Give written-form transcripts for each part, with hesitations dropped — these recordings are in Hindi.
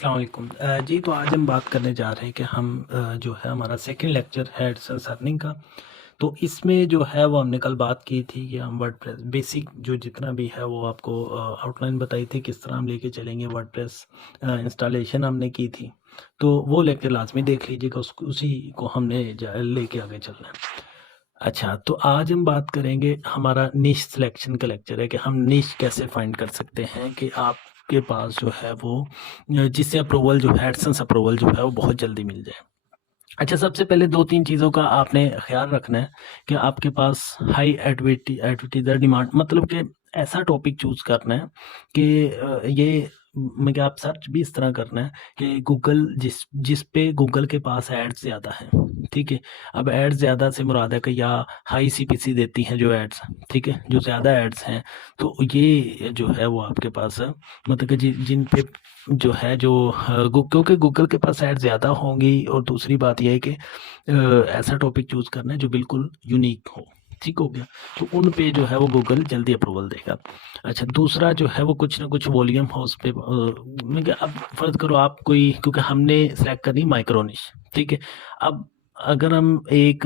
अस्सलाम वालेकुम। जी, तो आज हम बात करने जा रहे हैं कि हम जो है हमारा सेकंड लेक्चर है एडसेंस अर्निंग का। तो इसमें जो है वो हमने कल बात की थी कि हम वर्डप्रेस बेसिक जो जितना भी है वो आपको आउटलाइन बताई थी किस तरह हम लेके चलेंगे वर्डप्रेस इंस्टॉलेशन हमने की थी। तो वो लेक्चर लाज़मी देख लीजिएगा, उसी को हमने लेके आगे चलना है। अच्छा, तो आज हम बात करेंगे, हमारा निश सिलेक्शन का लेक्चर है कि हम निश कैसे फाइंड कर सकते हैं कि आपके पास जो है वो जिससे अप्रूवल जो है एडसेंस अप्रूवल जो है वो बहुत जल्दी मिल जाए। अच्छा, सबसे पहले 2-3 चीज़ों का आपने ख़्याल रखना है कि आपके पास हाई एडवर्टाइज़र डिमांड, मतलब कि ऐसा टॉपिक चूज़ करना है कि ये मैं क्या आप सर्च भी इस तरह करना है कि गूगल जिस पे गूगल के पास एड्स ज़्यादा हैं, ठीक है? अब एड्स ज़्यादा से मुराद है कि या हाई सीपीसी देती हैं जो एड्स, ठीक है? जो ज़्यादा एड्स हैं, तो ये जो है वो आपके पास है, मतलब कि जिन पे जो है जो क्योंकि गूगल के पास ऐड ज़्यादा होंगी, और दूसरी बात ये है कि ऐसा टॉपिक चूज़ करना है जो बिल्कुल यूनिक हो, ठीक हो गया? तो उन पे जो है वो गूगल जल्दी अप्रूवल देगा। अच्छा, दूसरा जो है वो कुछ ना कुछ वॉल्यूम हो उस पे, मैं क्या, अब फ़र्ज़ करो आप कोई, क्योंकि हमने सेलेक्ट करनी माइक्रो निश, ठीक है? अब अगर हम एक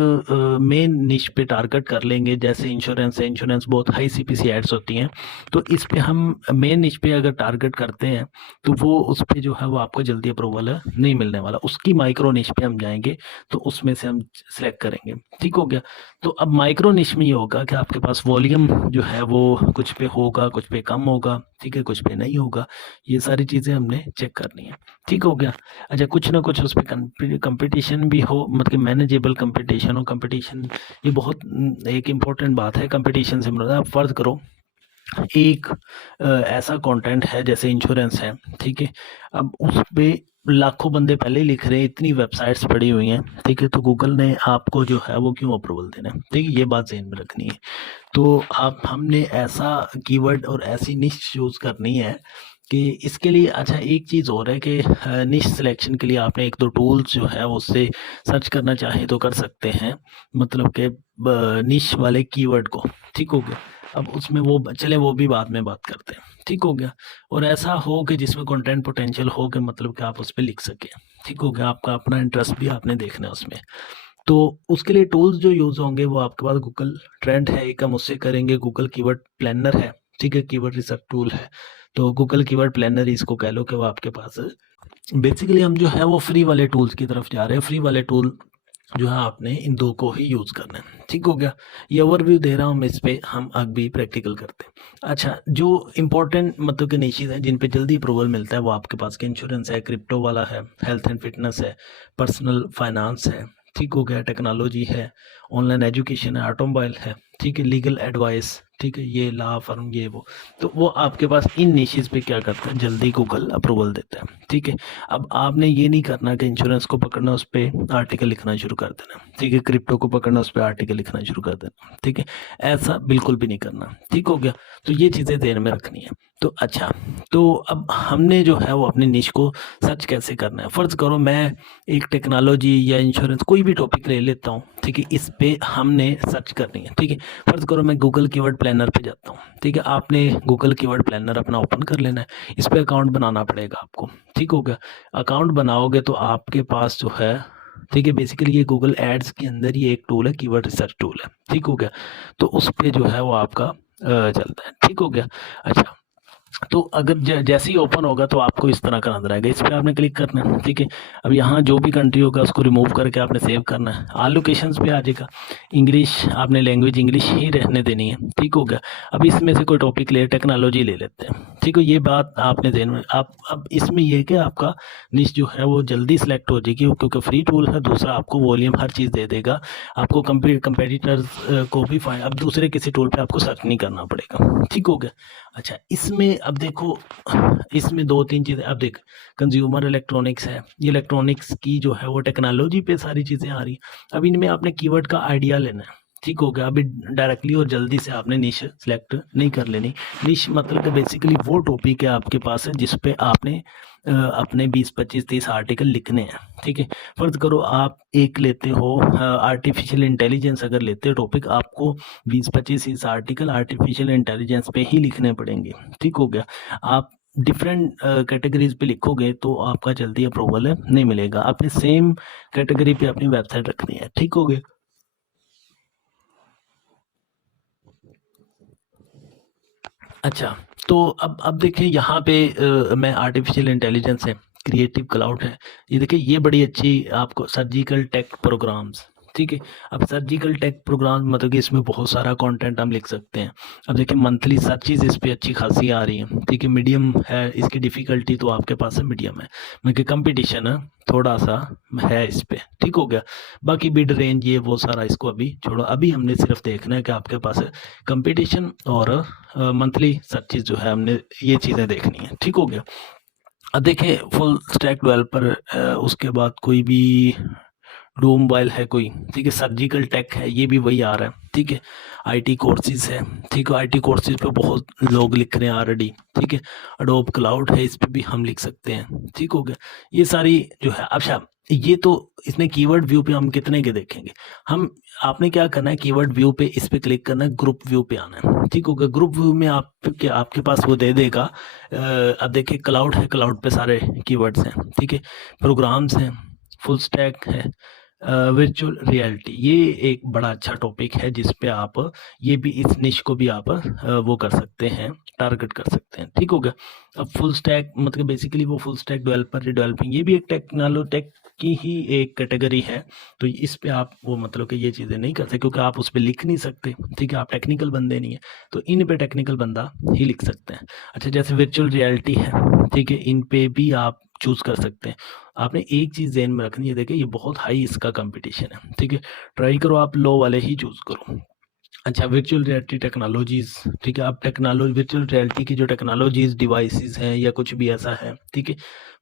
मेन निश पे टारगेट कर लेंगे, जैसे इंश्योरेंस है, इंश्योरेंस बहुत हाई सीपीसी एड्स होती हैं, तो इस पे हम मेन निश पे अगर टारगेट करते हैं, तो वो उस पे जो है वो आपको जल्दी अप्रूवल नहीं मिलने वाला। उसकी माइक्रो निश पे हम जाएँगे, तो उसमें से हम सेलेक्ट करेंगे, ठीक हो गया? तो अब माइक्रो निश में ये होगा कि आपके पास वॉल्यूम जो है वो कुछ पे होगा, कुछ पे कम होगा, ठीक है? कुछ पे नहीं होगा। ये सारी चीज़ें हमने चेक करनी है, ठीक हो गया? अच्छा, कुछ ना कुछ उस पे कंपटीशन भी हो, मतलब मैनेजेबल कंपटीशन हो। कंपटीशन ये बहुत एक इम्पोर्टेंट बात है। कंपटीशन से मतलब आप फ़र्ज़ करो एक ऐसा कंटेंट है जैसे इंश्योरेंस है, ठीक है? अब उस पे लाखों बंदे पहले ही लिख रहे हैं, इतनी वेबसाइट्स पड़ी हुई हैं, ठीक है? तो गूगल ने आपको जो है वो क्यों अप्रूवल देना है, ठीक है? ये बात ज़हन में रखनी है। तो आप हमने ऐसा कीवर्ड और ऐसी निश चूज़ करनी है कि इसके लिए, अच्छा एक चीज़ और है कि निश सिलेक्शन के लिए आपने 1-2 टूल्स जो है वो उससे सर्च करना चाहें तो कर सकते हैं, मतलब कि निश वाले कीवर्ड को, ठीक हो गया? अब उसमें वो चलें, वो भी बाद में बात करते हैं, ठीक हो गया? और ऐसा हो कि जिसमें कंटेंट पोटेंशियल हो, कि मतलब कि आप उस पे लिख सकें, ठीक हो गया? आपका अपना इंटरेस्ट भी आपने देखना है उसमें। तो उसके लिए टूल्स जो यूज़ होंगे वो आपके पास गूगल ट्रेंड है, एक हम उससे करेंगे, गूगल कीवर्ड प्लानर है, ठीक है? कीवर्ड रिसर्च टूल है। तो गूगल कीवर्ड प्लानर इसको कह लो कि वो आपके पास है। बेसिकली हम जो है वो फ्री वाले टूल्स की तरफ जा रहे हैं। फ्री वाले टूल जो है आपने इन 2 को ही यूज़ करना है, ठीक हो गया? ये ओवरव्यू दे रहा हूँ मैं, इस पे हम अभी प्रैक्टिकल करते हैं। अच्छा, जो इम्पोर्टेंट मतलब कि निशेज़ हैं जिन पे जल्दी अप्रूवल मिलता है, वो आपके पास के इंश्योरेंस है, क्रिप्टो वाला है, हेल्थ एंड फिटनेस है, पर्सनल फाइनेंस है, ठीक हो गया? टेक्नोलॉजी है, ऑनलाइन एजुकेशन है, ऑटोमोबाइल है, ठीक है? लीगल एडवाइस, ठीक है? ये लॉ फर्म, ये वो। तो वो आपके पास इन निशेज़ पे क्या करता है, जल्दी गूगल अप्रूवल देता है, ठीक है? अब आपने ये नहीं करना कि इंश्योरेंस को पकड़ना, उस पे आर्टिकल लिखना शुरू कर देना, ठीक है? क्रिप्टो को पकड़ना, उस पे आर्टिकल लिखना शुरू कर देना, ठीक है? ऐसा बिल्कुल भी नहीं करना, ठीक हो गया? तो ये चीज़ें ध्यान में रखनी है। तो अच्छा, तो अब हमने जो है वो अपनी निश को सर्च कैसे करना है? फ़र्ज़ करो मैं एक टेक्नोलॉजी या इंश्योरेंस कोई भी टॉपिक ले लेता हूँ, ठीक है? इस पे हमने सर्च करनी है, ठीक है? फ़र्ज़ करो मैं गूगल कीवर्ड प्लानर पे जाता हूँ, ठीक है? आपने गूगल कीवर्ड प्लानर अपना ओपन कर लेना है, इस पे अकाउंट बनाना पड़ेगा आपको, ठीक हो गया? अकाउंट बनाओगे तो आपके पास जो है, ठीक है, बेसिकली ये गूगल एड्स के अंदर ही एक टूल है, कीवर्ड रिसर्च टूल है, ठीक हो गया? तो उस पे जो है वो आपका चलता है, ठीक हो गया? अच्छा, तो अगर जैसे ही ओपन होगा तो आपको इस तरह का नजर आएगा, इस पे आपने क्लिक करना है, ठीक है? अब यहाँ जो भी कंट्री होगा उसको रिमूव करके आपने सेव करना है, ऑल लोकेशंस पे आ जाएगा। इंग्लिश आपने लैंग्वेज इंग्लिश ही रहने देनी है, ठीक हो गया? अब इसमें से कोई टॉपिक ले, टेक्नोलॉजी ले लेते हैं, ठीक है? ये बात आपने ध्यान में, आप अब इसमें ये है कि आपका निश जो है वो जल्दी सिलेक्ट हो जाएगी, क्योंकि फ्री टूल है। दूसरा, आपको वॉल्यूम हर चीज़ दे देगा, आपको कंपेटिटर्स को भी अब दूसरे किसी टूल पे आपको सर्च नहीं करना पड़ेगा, ठीक हो गया? अच्छा, इसमें अब देखो, इसमें 2-3 चीज़ें, अब देख, कंज्यूमर इलेक्ट्रॉनिक्स है, ये इलेक्ट्रॉनिक्स की जो है वो टेक्नोलॉजी पे सारी चीज़ें आ रही हैं। अब इनमें आपने कीवर्ड का आइडिया लेना है, ठीक हो गया? अभी डायरेक्टली और जल्दी से आपने निश सेलेक्ट नहीं कर लेनी। निश मतलब कि बेसिकली वो टॉपिक है आपके पास है जिस पे आपने अपने 20, 25, 30 आर्टिकल लिखने हैं, ठीक है? फ़र्ज़ करो आप एक लेते हो आर्टिफ़िशियल इंटेलिजेंस, अगर लेते हो टॉपिक, आपको 20-25 इस आर्टिकल आर्टिफ़िशियल इंटेलिजेंस पे ही लिखने पड़ेंगे, ठीक हो गया? आप डिफरेंट कैटेगरीज पे लिखोगे तो आपका जल्दी अप्रूवल है नहीं मिलेगा। आपने सेम कैटेगरी पे अपनी वेबसाइट रखनी है, ठीक हो गया। अच्छा, तो अब देखिए यहाँ पे मैं आर्टिफिशियल इंटेलिजेंस है, क्रिएटिव क्लाउड है, ये देखिए ये बड़ी अच्छी आपको सर्जिकल टेक प्रोग्राम्स, ठीक है। अब सर्जिकल टेक प्रोग्राम मतलब कि इसमें बहुत सारा कंटेंट हम लिख सकते हैं। अब देखिए मंथली सर्चेज इस पे अच्छी खासी आ रही है, ठीक है। मीडियम है, इसकी डिफ़िकल्टी तो आपके पास है मीडियम है, मतलब कि कंपटीशन है थोड़ा सा है इस पे, ठीक हो गया। बाकी बिड रेंज ये वो सारा इसको अभी छोड़ो, अभी हमने सिर्फ देखना है कि आपके पास कंपटीशन और मंथली सर्चेज जो है हमने ये चीज़ें देखनी है, ठीक हो गया। अब देखें फुल स्टैक डेवलपर, उसके बाद कोई भी डो मोबाइल है कोई, ठीक है। सर्जिकल टेक है, ये भी वही आ रहा है, ठीक है। आईटी कोर्सेज है, ठीक है। आईटी कोर्सेज पे बहुत लोग लिख रहे हैं ऑलरेडी, ठीक है। अडोब क्लाउड है, इस पे भी हम लिख सकते हैं, ठीक हो गया। ये सारी जो है, अच्छा ये तो इसमें कीवर्ड व्यू पे हम कितने के देखेंगे हम। आपने क्या करना है, कीवर्ड व्यू पे इस पे क्लिक करना है, ग्रुप व्यू पे आना है, ठीक होगा। ग्रुप व्यू में आपके पास वो दे देगा। अब देखिए क्लाउड है, क्लाउड पे सारे कीवर्ड्स हैं, ठीक है। प्रोग्राम्स हैं, फुल स्टैक है, वर्चुअल रियलिटी, ये एक बड़ा अच्छा टॉपिक है जिस पे आप ये भी इस निश को भी आप वो कर सकते हैं, टारगेट कर सकते हैं, ठीक हो गया। अब फुल स्टैक मतलब बेसिकली वो फुल स्टैक डेवलपर डेवलपिंग, ये भी एक टेक की ही एक कैटेगरी है। तो इस पे आप वो मतलब कि ये चीज़ें नहीं कर सकते क्योंकि आप उस पर लिख नहीं सकते, ठीक है। आप टेक्निकल बंदे नहीं है, तो इन पे टेक्निकल बंदा ही लिख सकते हैं। अच्छा, जैसे वर्चुअल रियलिटी है, ठीक है, इन पे भी आप चूज कर सकते हैं। आपने एक चीज़ ज़हन में रखनी है, देखिए ये बहुत हाई इसका कंपटीशन है, ठीक है। ट्राई करो आप लो वाले ही चूज़ करो। अच्छा, वर्चुअल रियलिटी टेक्नोलॉजीज़, ठीक है। आप टेक्नोलॉजी वर्चुअल रियलिटी की जो टेक्नोलॉजीज़ डिवाइसेस हैं या कुछ भी ऐसा है, ठीक है,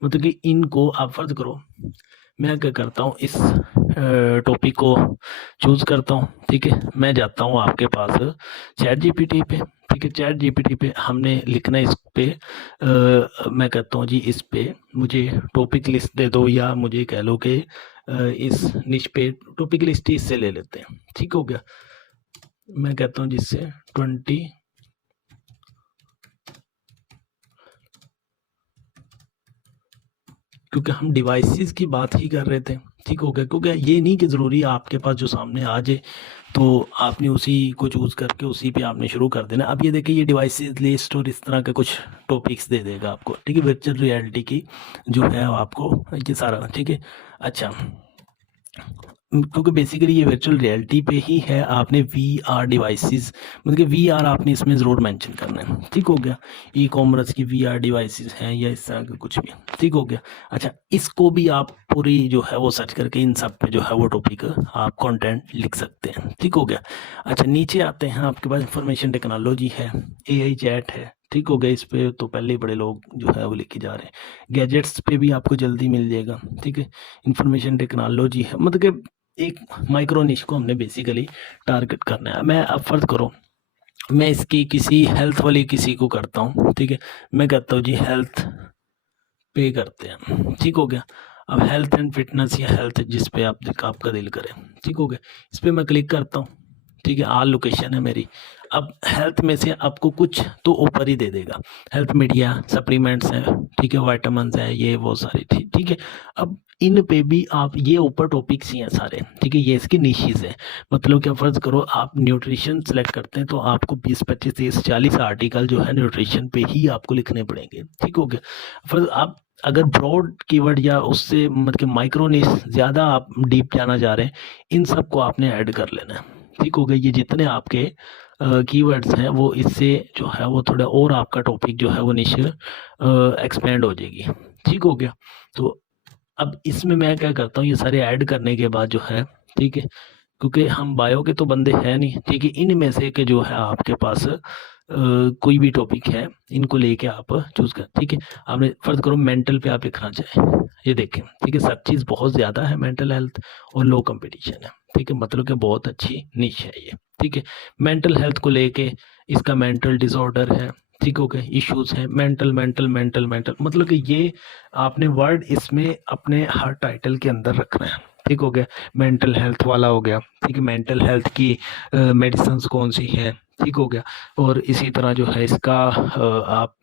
मतलब कि इनको आप फ़र्ज़ करो। मैं क्या करता हूँ, इस टॉपिक को चूज़ करता हूँ, ठीक है। मैं जाता हूँ आपके पास चैट जीपीटी पे, ठीक है। चैट जीपीटी पे हमने लिखना है, इस पे मैं कहता हूँ जी इस पे मुझे टॉपिक लिस्ट दे दो, या मुझे कह लो कि इस निश पे टॉपिक लिस्ट ही इससे ले लेते हैं, ठीक हो गया। मैं कहता हूँ जिससे 20, क्योंकि हम डिवाइसेस की बात ही कर रहे थे, ठीक हो गया। क्योंकि ये नहीं कि ज़रूरी आपके पास जो सामने आ जाए तो आपने उसी को चूज़ करके उसी पे आपने शुरू कर देना। अब ये देखिए ये डिवाइसेस लिस्ट और इस तरह के कुछ टॉपिक्स दे देगा आपको, ठीक है। वर्चुअल रियलिटी की जो है आपको ये सारा, ठीक है। अच्छा, क्योंकि बेसिकली ये वर्चुअल रियलिटी पे ही है, आपने वी आर डिवाइसेस मतलब कि वी आर आपने इसमें ज़रूर मेंशन करना है, ठीक हो गया। ई कॉमर्स की वी आर डिवाइसेस हैं या इस तरह का कुछ भी, ठीक हो गया। अच्छा, इसको भी आप पूरी जो है वो सर्च करके इन सब पे जो है वो टॉपिक आप कंटेंट लिख सकते हैं, ठीक हो गया। अच्छा, नीचे आते हैं, आपके पास इंफॉर्मेशन टेक्नोलॉजी है, एआई चैट है, ठीक हो गया। इस पे तो पहले ही बड़े लोग जो है वो लिखे जा रहे हैं। गैजेट्स पे भी आपको जल्दी मिल जाएगा, ठीक है। इंफॉर्मेशन टेक्नोलॉजी है, मतलब कि एक माइक्रो निश को हमने बेसिकली टारगेट करना है। मैं अब फर्ज करो मैं इसकी किसी हेल्थ वाली किसी को करता हूँ, ठीक है। मैं कहता हूँ जी हेल्थ पे करते हैं, ठीक हो गया। अब हेल्थ एंड फिटनेस या हेल्थ जिस पे आपका दिल करे, ठीक हो गया। इस पर मैं क्लिक करता हूँ, ठीक है। ऑल लोकेशन है मेरी। अब हेल्थ में से आपको कुछ तो ऊपर ही दे देगा, हेल्थ मीडिया सप्लीमेंट्स हैं, ठीक है, वाइटामिन हैं, ये वो सारी, ठीक है। अब इन पे भी आप ये ऊपर टॉपिक्स ही हैं सारे, ठीक है, ये इसके निशेज हैं। मतलब क्या, फर्ज करो आप न्यूट्रिशन सेलेक्ट करते हैं तो आपको 20 25 30 40 आर्टिकल जो है न्यूट्रिशन पे ही आपको लिखने पड़ेंगे, ठीक हो गया। फर्ज आप अगर ब्रॉड कीवर्ड या उससे मतलब माइक्रो निश ज़्यादा आप डीप जाना चाह रहे हैं, इन सब को आपने ऐड कर लेना है, ठीक हो गया। ये जितने आपके कीवर्ड्स हैं वो इससे जो है वो थोड़ा और आपका टॉपिक जो है वो निश एक्सपेंड हो जाएगी, ठीक हो गया। तो अब इसमें मैं क्या करता हूँ, ये सारे ऐड करने के बाद जो है, ठीक है, क्योंकि हम बायो के तो बंदे हैं नहीं, ठीक है। इनमें से के जो है आपके पास कोई भी टॉपिक है, इनको लेके आप चूज कर, ठीक है। आपने फर्ज करो मेंटल पे आप लिखना चाहें, ये देखें, ठीक है। सब चीज़ बहुत ज़्यादा है, मेंटल हेल्थ और लो कंपटीशन है, ठीक है। मतलब कि बहुत अच्छी निश है ये, ठीक है। मेंटल हेल्थ को लेके इसका मेंटल डिसऑर्डर है, ठीक हो गए, इश्यूज हैं, मेंटल मेंटल मेंटल मेंटल, मतलब कि ये आपने वर्ड इसमें अपने हर टाइटल के अंदर रखना है, ठीक हो गया। मेंटल हेल्थ वाला हो गया, ठीक है। मेंटल हेल्थ की मेडिसिन कौन सी है, ठीक हो गया। और इसी तरह जो है इसका आप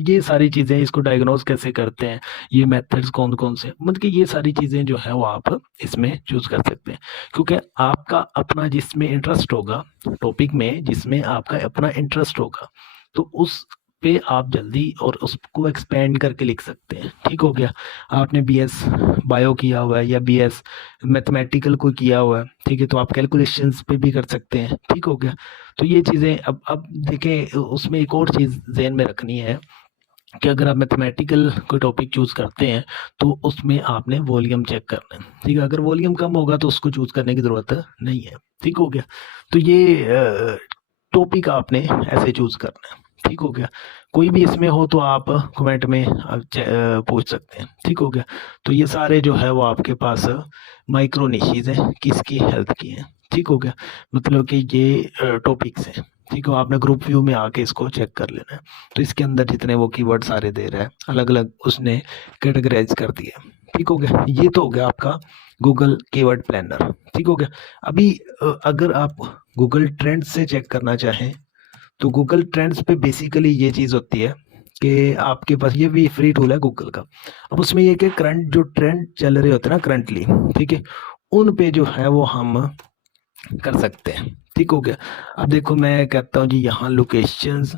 ये सारी चीज़ें, इसको डायग्नोज कैसे करते हैं, ये मेथड्स कौन कौन से, मतलब कि ये सारी चीज़ें जो है वो आप इसमें चूज कर सकते हैं। क्योंकि आपका अपना जिसमें इंटरेस्ट होगा, टॉपिक में जिसमें आपका अपना इंटरेस्ट होगा, तो उस पे आप जल्दी और उसको एक्सपेंड करके लिख सकते हैं। ठीक हो गया। आपने बीएस बायो किया हुआ है या बीएस मैथमेटिकल को किया हुआ है, ठीक है, तो आप कैलकुलेशंस पे भी कर सकते हैं। ठीक हो गया। तो ये चीज़ें अब देखें, उसमें एक और चीज़ ज़हन में रखनी है कि अगर आप मैथमेटिकल कोई टॉपिक चूज़ करते हैं तो उसमें आपने वॉल्यूम चेक करना है। ठीक है, अगर वॉल्यूम कम होगा तो उसको चूज़ करने की ज़रूरत नहीं है। ठीक हो गया। तो ये टॉपिक आपने ऐसे चूज़ करना है। ठीक हो गया। कोई भी इसमें हो तो आप कमेंट में पूछ सकते हैं। ठीक हो गया। तो ये सारे जो है वो आपके पास माइक्रो निशीज हैं, किसकी हेल्थ की हैं। ठीक हो गया। मतलब कि ये टॉपिक्स हैं। ठीक हो, आपने ग्रुप व्यू में आके इसको चेक कर लेना है। तो इसके अंदर जितने वो कीवर्ड सारे दे रहा है, अलग अलग उसने कैटेगराइज कर दिया। ठीक हो गया। ये तो हो गया आपका गूगल कीवर्ड प्लानर। ठीक हो गया। अभी अगर आप गूगल ट्रेंड्स से चेक करना चाहें तो गूगल ट्रेंड्स पे बेसिकली ये चीज़ होती है कि आपके पास ये भी फ्री टूल है गूगल का। अब उसमें ये कि करंट जो ट्रेंड चल रहे होते हैं ना करंटली, ठीक है, उन पे जो है वो हम कर सकते हैं। ठीक हो गया। अब देखो मैं कहता हूँ जी यहाँ लोकेशंस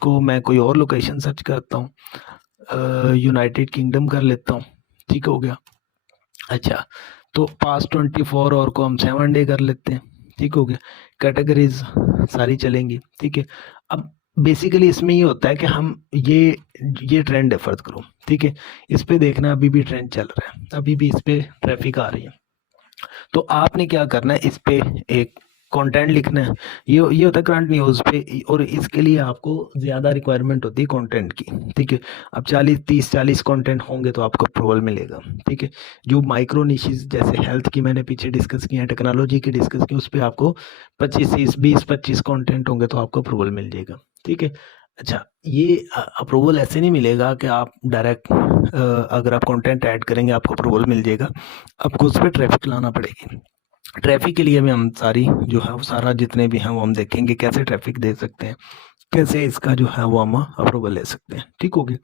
को मैं कोई और लोकेशन सर्च करता हूँ, यूनाइटेड किंगडम कर लेता हूँ। ठीक हो गया। अच्छा, तो पास 24 और को हम 7 डे कर लेते हैं। ठीक हो गया। कैटेगरीज सारी चलेंगी। ठीक है। अब बेसिकली इसमें ये होता है कि हम ये ट्रेंड है, फर्ज करो, ठीक है, इस पे देखना अभी भी ट्रेंड चल रहा है, अभी भी इस पे ट्रैफिक आ रही है। तो आपने क्या करना है, इस पे एक कंटेंट लिखना है। ये होता है करंट न्यूज़ पे, और इसके लिए आपको ज़्यादा रिक्वायरमेंट होती है कंटेंट की। ठीक है। अब 40 कंटेंट होंगे तो आपको अप्रूवल मिलेगा। ठीक है। जो माइक्रो निशेस जैसे हेल्थ की मैंने पीछे डिस्कस किया है, टेक्नोलॉजी की डिस्कस की, उस पर आपको 25 कंटेंट होंगे तो आपको अप्रूवल मिल जाएगा। ठीक है। अच्छा, ये अप्रूवल ऐसे नहीं मिलेगा कि आप डायरेक्ट अगर आप कंटेंट ऐड करेंगे आपको अप्रूवल मिल जाएगा। आपको उस पर ट्रैफिक लाना पड़ेगी। ट्रैफिक के लिए भी हम सारी जो है वो सारा जितने भी हैं वो हम देखेंगे कैसे ट्रैफिक दे सकते हैं, कैसे इसका जो है वो हम अप्रूवल ले सकते हैं। ठीक हो गया।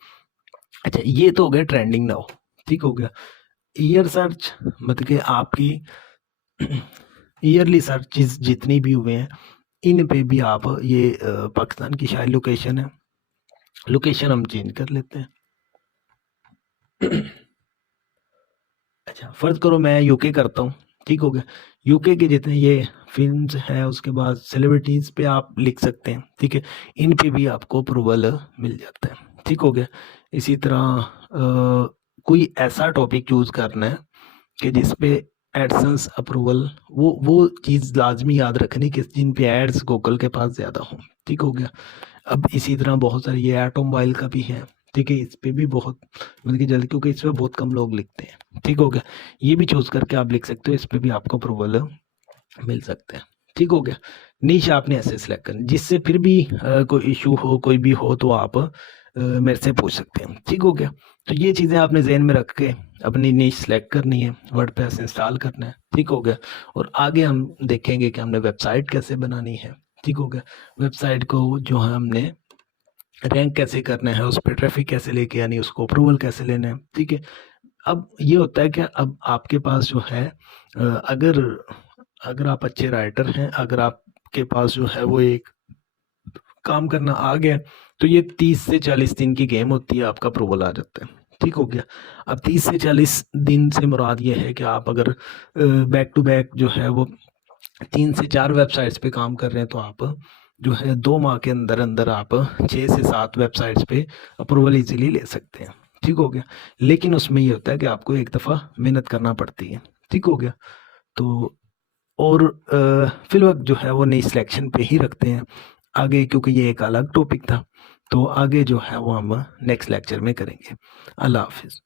अच्छा, ये तो हो गया ट्रेंडिंग नाउ। ठीक हो गया। ईयर सर्च मतलब कि आपकी ईयरली सर्चेस जितनी भी हुए हैं इन पे भी आप ये पाकिस्तान की शायद लोकेशन है, लोकेशन हम चेंज कर लेते हैं। अच्छा, फर्ज करो मैं यूके करता हूँ। ठीक हो गया। यूके के जितने ये फिल्म्स हैं, उसके बाद सेलिब्रिटीज़ पे आप लिख सकते हैं। ठीक है। इन पे भी आपको अप्रूवल मिल जाता है। ठीक हो गया। इसी तरह कोई ऐसा टॉपिक चूज़ करना है कि जिस पे एडसेंस अप्रूवल, वो चीज़ लाजमी याद रखनी कि जिन पे एड्स गूगल के पास ज़्यादा हों। ठीक हो गया। अब इसी तरह बहुत सारी ये ऑटोमोबाइल का भी है। ठीक है। इस पे भी बहुत मतलब कि जल्दी, क्योंकि इस पे बहुत कम लोग लिखते हैं। ठीक हो गया। ये भी चूज करके आप लिख सकते हो, इस पे भी आपको अप्रूवल मिल सकते हैं। ठीक हो गया। नीश आपने ऐसे सिलेक्ट करना, जिससे फिर भी कोई इशू हो, कोई भी हो तो आप मेरे से पूछ सकते हैं। ठीक हो गया। तो ये चीज़ें आपने जहन में रख के अपनी नीश सेलेक्ट करनी है, वर्डप्रेस इंस्टॉल करना है। ठीक हो गया। और आगे हम देखेंगे कि हमने वेबसाइट कैसे बनानी है। ठीक हो गया। वेबसाइट को जो है हमने रैंक कैसे करना है, उस पर ट्रैफिक कैसे लेके आनी है, उसको अप्रूवल कैसे लेना है। ठीक है। अब ये होता है कि अब आपके पास जो है अगर अगर आप अच्छे राइटर हैं, अगर आपके पास जो है वो एक काम करना आ गया, तो ये 30 से 40 दिन की गेम होती है, आपका अप्रूवल आ जाता है। ठीक हो गया। अब 30 से 40 दिन से मुराद ये है कि आप अगर बैक टू बैक जो है वो 3 से 4 वेबसाइट्स पे काम कर रहे हैं तो आप जो है 2 माह के अंदर अंदर आप 6 से 7 वेबसाइट्स पे अप्रूवल इजीली ले सकते हैं। ठीक हो गया। लेकिन उसमें ये होता है कि आपको एक दफ़ा मेहनत करना पड़ती है। ठीक हो गया। तो और फिलहाल जो है वो नई सिलेक्शन पे ही रखते हैं आगे, क्योंकि ये एक अलग टॉपिक था। तो आगे जो है वो हम नेक्स्ट लेक्चर में करेंगे। अल्लाह हाफिज़।